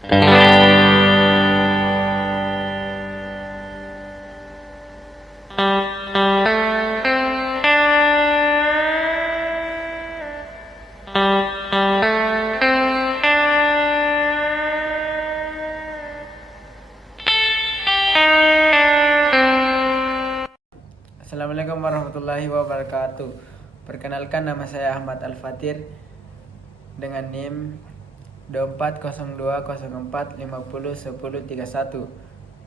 Assalamualaikum warahmatullahi wabarakatuh. Perkenalkan, nama saya Ahmad Al-Fatir dengan NIM 240204501031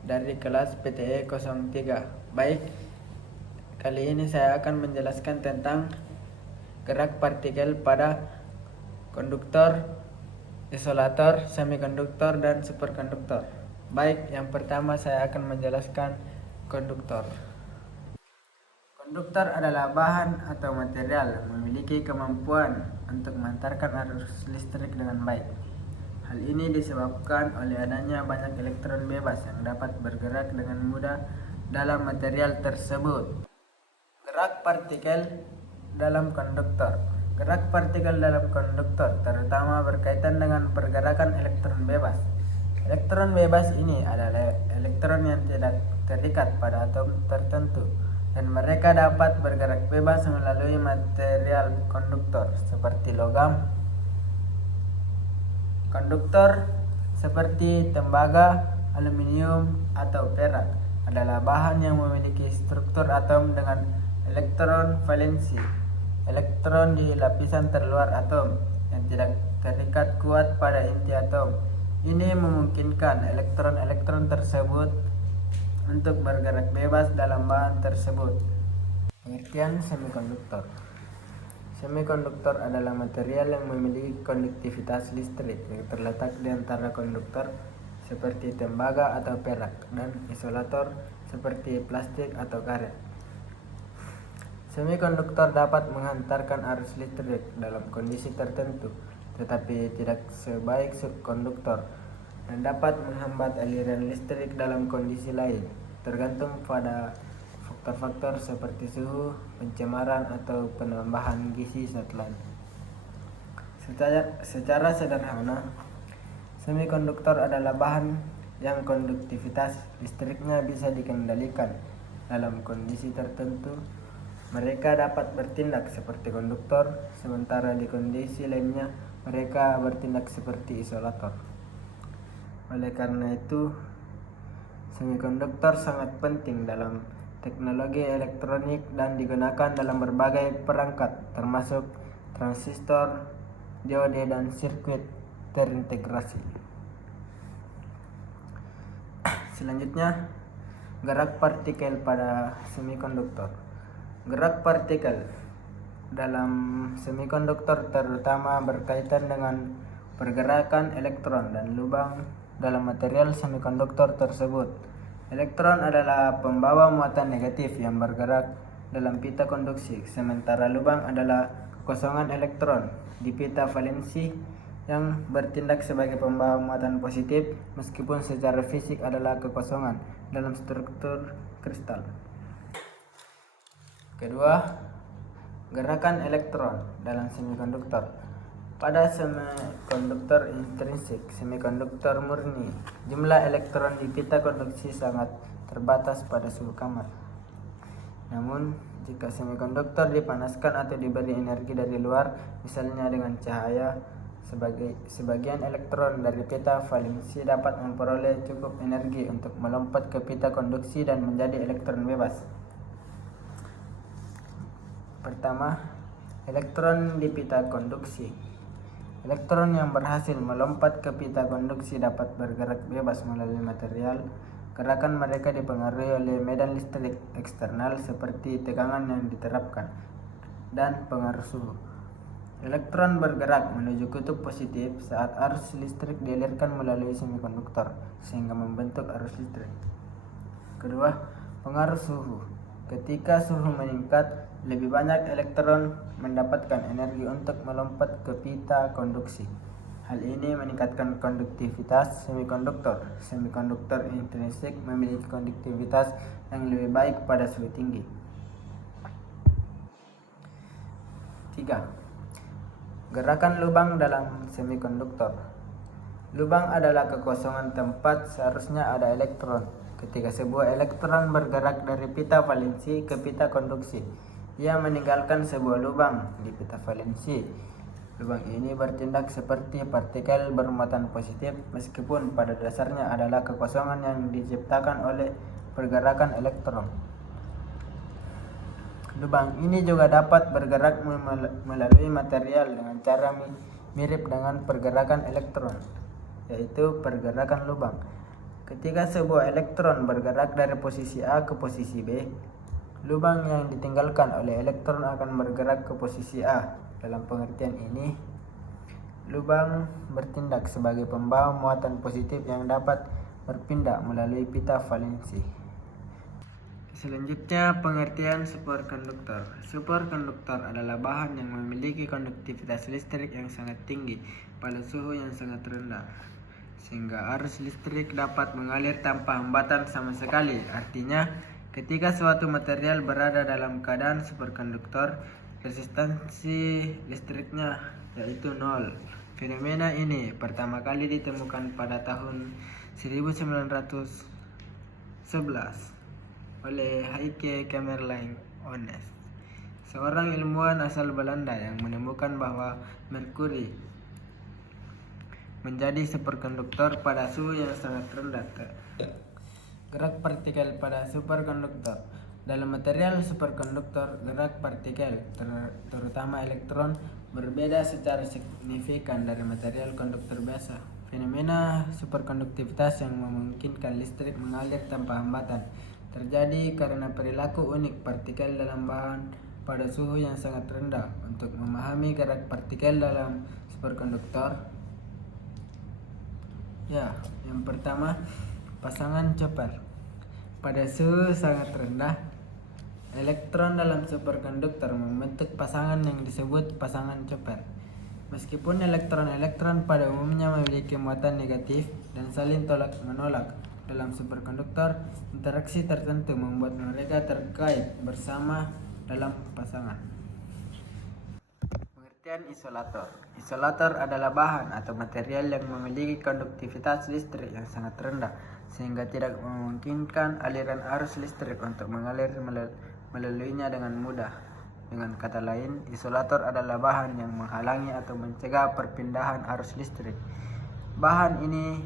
dari kelas PTE 03. Baik, kali ini saya akan menjelaskan tentang gerak partikel pada konduktor, isolator, semikonduktor, dan superkonduktor. Baik, yang pertama saya akan menjelaskan konduktor. Konduktor adalah bahan atau material yang memiliki kemampuan untuk mengantarkan arus listrik dengan baik. Hal ini disebabkan oleh adanya banyak elektron bebas yang dapat bergerak dengan mudah dalam material tersebut. Gerak partikel dalam konduktor. Gerak partikel dalam konduktor terutama berkaitan dengan pergerakan elektron bebas. Elektron bebas ini adalah elektron yang tidak terikat pada atom tertentu, dan mereka dapat bergerak bebas melalui material konduktor seperti logam. Konduktor seperti tembaga, aluminium, atau perak adalah bahan yang memiliki struktur atom dengan elektron valensi, elektron di lapisan terluar atom yang tidak terikat kuat pada inti atom. Ini memungkinkan elektron-elektron tersebut untuk bergerak bebas dalam bahan tersebut. Pengertian semikonduktor. Semikonduktor adalah material yang memiliki konduktivitas listrik yang terletak di antara konduktor seperti tembaga atau perak dan isolator seperti plastik atau karet. Semikonduktor dapat menghantarkan arus listrik dalam kondisi tertentu, tetapi tidak sebaik subkonduktor, dan dapat menghambat aliran listrik dalam kondisi lain, tergantung pada faktor-faktor seperti suhu, pencemaran, atau penambahan gizi zat lain. Secara sederhana, semikonduktor adalah bahan yang konduktivitas listriknya bisa dikendalikan. Dalam kondisi tertentu, mereka dapat bertindak seperti konduktor, sementara di kondisi lainnya mereka bertindak seperti isolator. Oleh karena itu, semikonduktor sangat penting dalam teknologi elektronik dan digunakan dalam berbagai perangkat, termasuk transistor, diode, dan sirkuit terintegrasi. Selanjutnya, gerak partikel pada semikonduktor. Gerak partikel dalam semikonduktor terutama berkaitan dengan pergerakan elektron dan lubang dalam material semikonduktor tersebut. Elektron adalah pembawa muatan negatif yang bergerak dalam pita konduksi, sementara lubang adalah kekosongan elektron di pita valensi yang bertindak sebagai pembawa muatan positif, meskipun secara fisik adalah kekosongan dalam struktur kristal. Kedua, gerakan elektron dalam semikonduktor. Pada semikonduktor intrinsik, semikonduktor murni, jumlah elektron di pita konduksi sangat terbatas pada suhu kamar. Namun, jika semikonduktor dipanaskan atau diberi energi dari luar, misalnya dengan cahaya, sebagian elektron dari pita valensi dapat memperoleh cukup energi untuk melompat ke pita konduksi dan menjadi elektron bebas. Pertama, elektron di pita konduksi. Elektron yang berhasil melompat ke pita konduksi dapat bergerak bebas melalui material. Gerakan mereka dipengaruhi oleh medan listrik eksternal seperti tegangan yang diterapkan dan pengaruh suhu. Elektron bergerak menuju kutub positif saat arus listrik dialirkan melalui semikonduktor, sehingga membentuk arus listrik. Kedua, pengaruh suhu. Ketika suhu meningkat, lebih banyak elektron mendapatkan energi untuk melompat ke pita konduksi. Hal ini meningkatkan konduktivitas semikonduktor. Semikonduktor intrinsik memiliki konduktivitas yang lebih baik pada suhu tinggi. 3. Gerakan lubang dalam semikonduktor. Lubang adalah kekosongan tempat seharusnya ada elektron. Ketika sebuah elektron bergerak dari pita valensi ke pita konduksi, ia meninggalkan sebuah lubang di pita valensi. Lubang ini bertindak seperti partikel bermuatan positif meskipun pada dasarnya adalah kekosongan yang diciptakan oleh pergerakan elektron. Lubang ini juga dapat bergerak melalui material dengan cara mirip dengan pergerakan elektron, yaitu pergerakan lubang. Ketika sebuah elektron bergerak dari posisi A ke posisi B, lubang yang ditinggalkan oleh elektron akan bergerak ke posisi A. Dalam pengertian ini, lubang bertindak sebagai pembawa muatan positif yang dapat berpindah melalui pita valensi. Selanjutnya, pengertian superkonduktor. Superkonduktor adalah bahan yang memiliki konduktivitas listrik yang sangat tinggi pada suhu yang sangat rendah, sehingga arus listrik dapat mengalir tanpa hambatan sama sekali. Artinya, ketika suatu material berada dalam keadaan superkonduktor, resistansi listriknya yaitu nol. Fenomena ini pertama kali ditemukan pada tahun 1911 oleh Heike Kamerlingh Onnes, seorang ilmuwan asal Belanda yang menemukan bahwa merkuri menjadi superkonduktor pada suhu yang sangat rendah. Gerak partikel pada superkonduktor. Dalam material superkonduktor, gerak partikel, terutama elektron, berbeda secara signifikan dari material konduktor biasa. Fenomena superkonduktivitas yang memungkinkan listrik mengalir tanpa hambatan terjadi karena perilaku unik partikel dalam bahan pada suhu yang sangat rendah. Untuk memahami gerak partikel dalam superkonduktor, yang pertama, pasangan Chopper. Pada suhu sangat rendah, elektron dalam superkonduktor membentuk pasangan yang disebut pasangan Chopper. Meskipun elektron-elektron pada umumnya memiliki muatan negatif dan saling tolak-menolak dalam superkonduktor, interaksi tertentu membuat mereka terkait bersama dalam pasangan. Pengertian isolator. Isolator adalah bahan atau material yang memiliki konduktivitas listrik yang sangat rendah, sehingga tidak memungkinkan aliran arus listrik untuk mengalir melaluinya dengan mudah. Dengan kata lain, isolator adalah bahan yang menghalangi atau mencegah perpindahan arus listrik. Bahan ini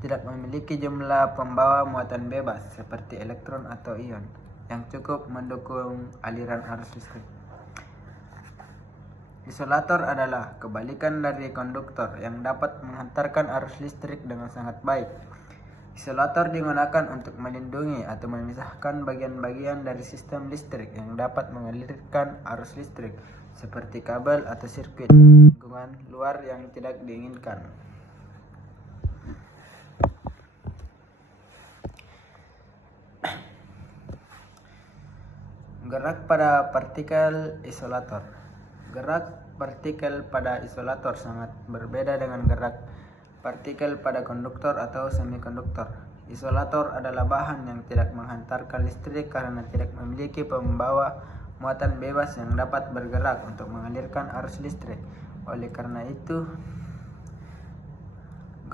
tidak memiliki jumlah pembawa muatan bebas seperti elektron atau ion yang cukup mendukung aliran arus listrik. Isolator adalah kebalikan dari konduktor yang dapat menghantarkan arus listrik dengan sangat baik. Isolator digunakan untuk melindungi atau memisahkan bagian-bagian dari sistem listrik yang dapat mengalirkan arus listrik, seperti kabel atau sirkuit lingkungan luar yang tidak diinginkan. Gerak pada partikel isolator. Gerak partikel pada isolator sangat berbeda dengan gerak partikel pada konduktor atau semikonduktor. Isolator adalah bahan yang tidak menghantarkan listrik karena tidak memiliki pembawa muatan bebas yang dapat bergerak untuk mengalirkan arus listrik. Oleh karena itu,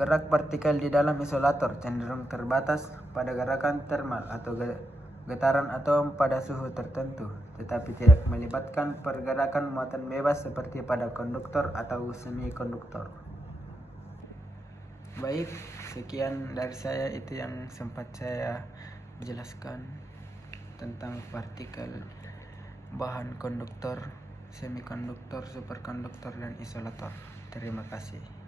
gerak partikel di dalam isolator cenderung terbatas pada gerakan termal atau getaran atom pada suhu tertentu, tetapi tidak melibatkan pergerakan muatan bebas seperti pada konduktor atau semikonduktor. Baik, sekian dari saya, itu yang sempat saya jelaskan tentang partikel, bahan konduktor, semikonduktor, superkonduktor, dan isolator. Terima kasih.